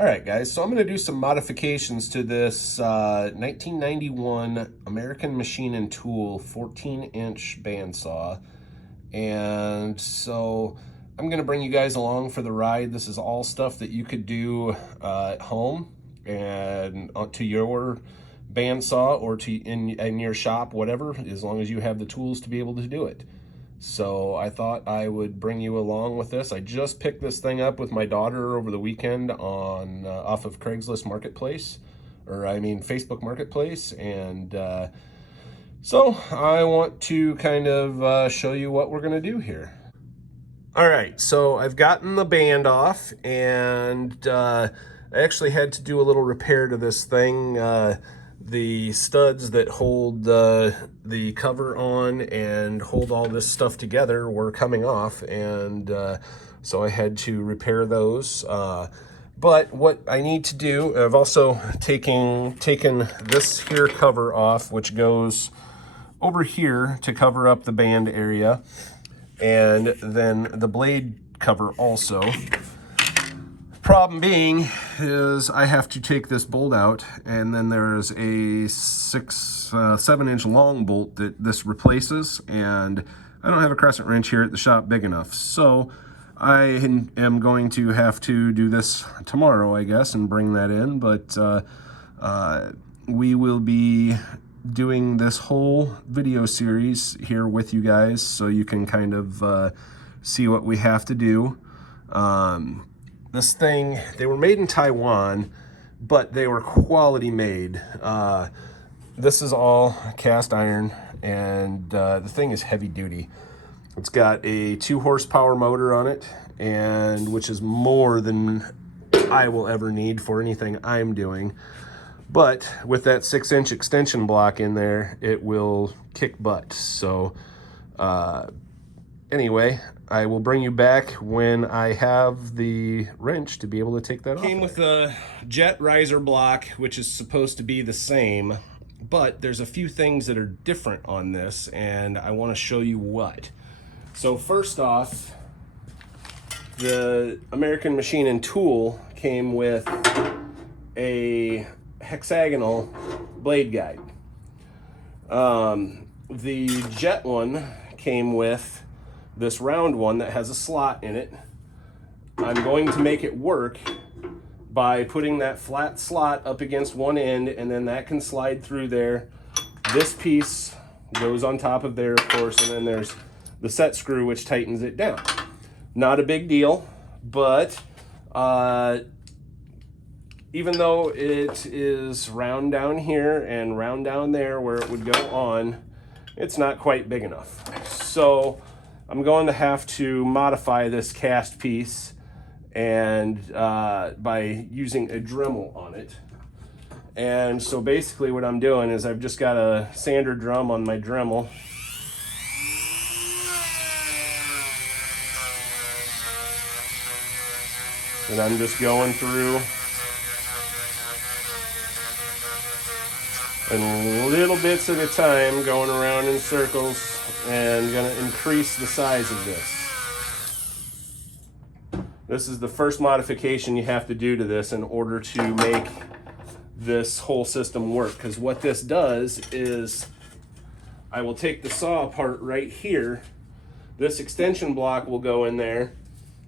All right, guys, so I'm going to do some modifications to this 1991 American Machine and Tool 14-inch bandsaw. And so I'm going to bring you guys along for the ride. This is all stuff that you could do at home and to your bandsaw or to in your shop, whatever, as long as you have the tools to be able to do it. So I thought I would bring you along with this. I just picked this thing up with my daughter over the weekend on off of Craigslist Marketplace, or I mean Facebook Marketplace, and so I want to kind of show you what we're gonna do here. All right, so I've gotten the band off, and I actually had to do a little repair to this thing. The studs that hold the cover on and hold all this stuff together were coming off, and so I had to repair those. But what I need to do, I've also taken this here cover off, which goes over here to cover up the band area, and then the blade cover also. Problem being is I have to take this bolt out, and then there's a 7-inch long bolt that this replaces, and I don't have a crescent wrench here at the shop big enough. So I am going to have to do this tomorrow, I guess, and bring that in. But we will be doing this whole video series here with you guys, so you can kind of see what we have to do. This thing, they were made in Taiwan, but they were quality made. This is all cast iron, and the thing is heavy duty. It's got a 2 horsepower motor on it, and which is more than I will ever need for anything I'm doing. But with that 6-inch extension block in there, it will kick butt. So anyway, I will bring you back when I have the wrench to be able to take that off. Came with a jet riser block, which is supposed to be the same, but there's a few things that are different on this, and I want to show you what. So first off, the American Machine and Tool came with a hexagonal blade guide. The jet one came with this round one that has a slot in it. I'm going to make it work by putting that flat slot up against one end, and then that can slide through there. This piece goes on top of there, of course, and then there's the set screw which tightens it down. Not a big deal, but even though it is round down here and round down there where it would go on, it's not quite big enough. So I'm going to have to modify this cast piece, and by using a Dremel on it. And so basically what I'm doing is I've just got a sander drum on my Dremel. And I'm just going through and little bits at a time, going around in circles, and gonna increase the size of this. This is the first modification you have to do to this in order to make this whole system work, because what this does is I will take the saw apart right here. This extension block will go in there,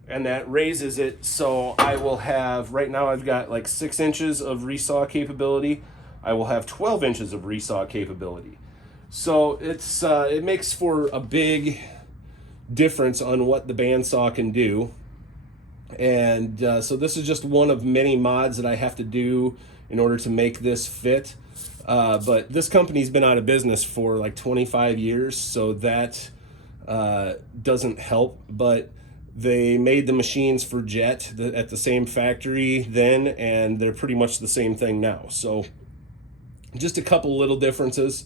and that raises it, so I will have, right now I've got like 6 inches of resaw capability. I will have 12 inches of resaw capability. So it's it makes for a big difference on what the bandsaw can do. And so this is just one of many mods that I have to do in order to make this fit. But this company's been out of business for like 25 years, so that doesn't help. But they made the machines for Jet at the same factory then, and they're pretty much the same thing now. So just a couple little differences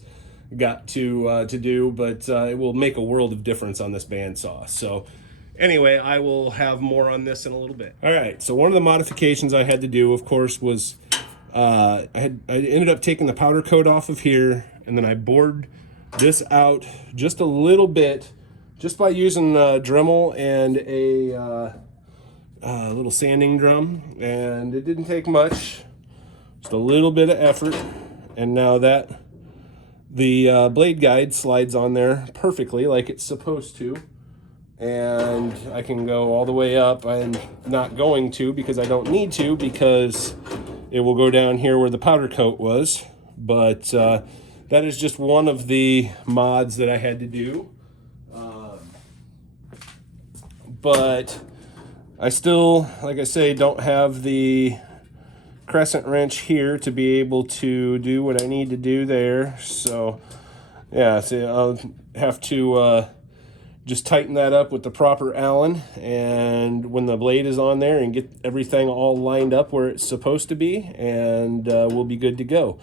got to do, but it will make a world of difference on this bandsaw. So anyway, I will have more on this in a little bit. All right, so one of the modifications I had to do, of course, was I ended up taking the powder coat off of here, and then I bored this out just a little bit, just by using a Dremel and a little sanding drum, and it didn't take much, just a little bit of effort, and now that the blade guide slides on there perfectly like it's supposed to, and I can go all the way up. I'm not going to because I don't need to, because it will go down here where the powder coat was, but that is just one of the mods that I had to do. But I still, like I say, don't have the crescent wrench here to be able to do what I need to do there. So yeah, see, I'll have to just tighten that up with the proper Allen, and when the blade is on there, and get everything all lined up where it's supposed to be, and we'll be good to go.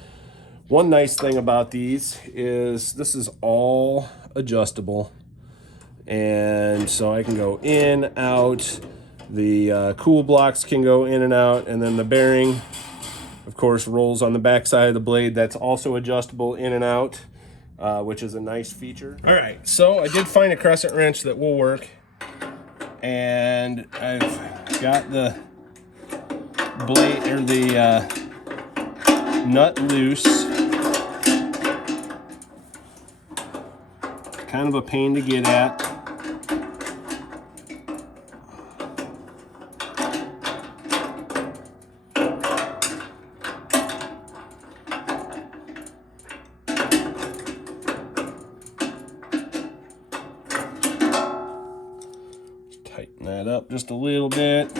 One nice thing about these is this is all adjustable, and so I can go in, out. The cool blocks can go in and out, and then the bearing, of course, rolls on the back side of the blade. That's also adjustable in and out, which is a nice feature. All right, so I did find a crescent wrench that will work, and I've got the blade, or the nut loose. Kind of a pain to get at. Tighten that up just a little bit.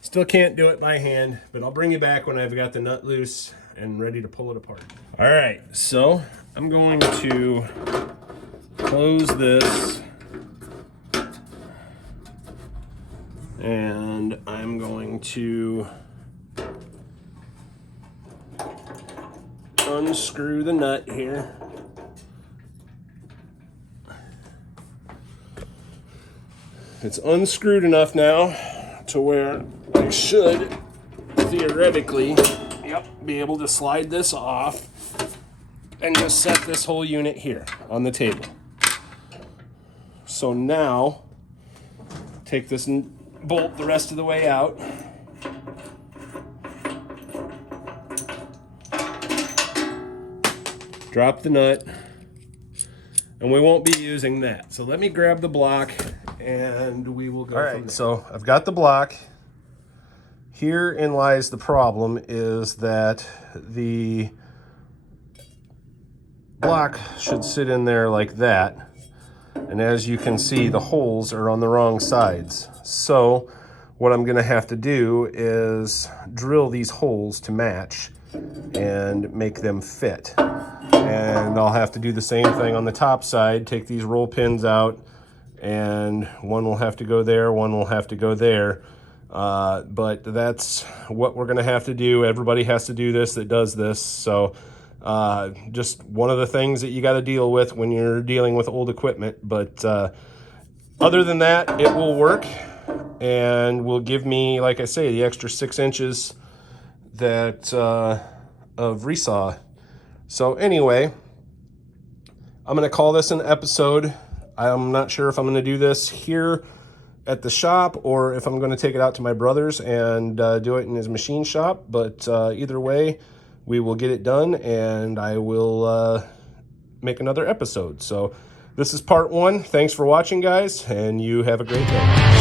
Still can't do it by hand, but I'll bring you back when I've got the nut loose and ready to pull it apart. All right, so I'm going to close this, and I'm going to unscrew the nut here. It's unscrewed enough now to where I should theoretically, be able to slide this off and just set this whole unit here on the table. So now, take this bolt the rest of the way out. Drop the nut, and we won't be using that. So let me grab the block, and we will go. All right, so I've got the block. Herein lies the problem, is that the block should sit in there like that. And as you can see, the holes are on the wrong sides. So what I'm gonna have to do is drill these holes to match and make them fit. And I'll have to do the same thing on the top side, take these roll pins out, and one will have to go there, one will have to go there. But that's what we're gonna have to do. Everybody has to do this that does this. So just one of the things that you got to deal with when you're dealing with old equipment. But other than that, it will work and will give me, like I say, the extra 6 inches that of resaw. So anyway, I'm gonna call this an episode. I'm not sure if I'm gonna do this here at the shop or if I'm going to take it out to my brother's and do it in his machine shop, but either way, we will get it done, and I will make another episode. So this is part 1. Thanks for watching, guys, and you have a great day.